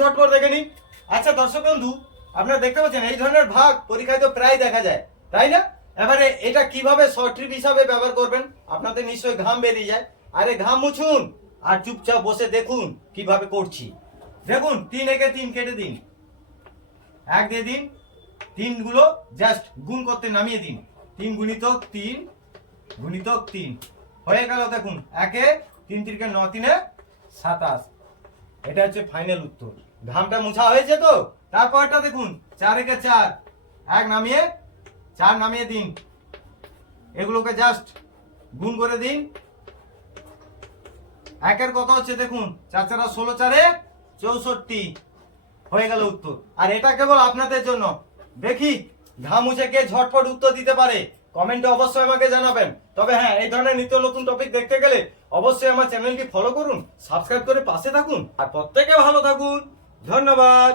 ঝটপট দেখে নিন। আচ্ছা দর্শক বন্ধু, আপনারা দেখতে পাচ্ছেন এই ধরনের ভাগ পরীক্ষায় তো প্রায় দেখা যায়, তাই না? এবারে এটা কিভাবে শর্ট ট্রিপ হিসাবে ব্যবহার করবেন, আপনাদের নিশ্চয়ই ঘাম বেরিয়ে যায়। আরে ঘাম মুছুন আর চুপচাপ বসে দেখুন কিভাবে করছি। দেখুন 3 একে 3 কেটে দিন, 1 দিয়ে দিন, 3 গুলো জাস্ট গুণ করতে নামিয়ে দিন। 3 গুণিতক 3 গুণিতক 3 হয়ে গেল। দেখুন 1 এ 3 3 9 3 27। এটা হচ্ছে ফাইনাল উত্তর। ঘামটা মুছা হয়েছে তো? তারপরটা দেখুন 4 একে 4, 1 নামিয়ে 4 নামিয়ে দিন, এগুলোকে জাস্ট গুণ করে দিন। একের কত হচ্ছে দেখুন, 4 4 16, 4 64 হয়ে গেল উত্তর। আর এটা কেবল আপনাদের জন্য। দেখি ঘাম মুছে কে ঝটপট উত্তর দিতে পারে, কমেন্টে অবশ্যই আমাকে জানাবেন। তবে হ্যাঁ, এই ধরনের নিত্য নতুন টপিক দেখতে গেলে অবশ্যই আমার চ্যানেলটি ফলো করুন, সাবস্ক্রাইব করে পাশে থাকুন, আর প্রত্যেকে ভালো থাকুন। ধন্যবাদ।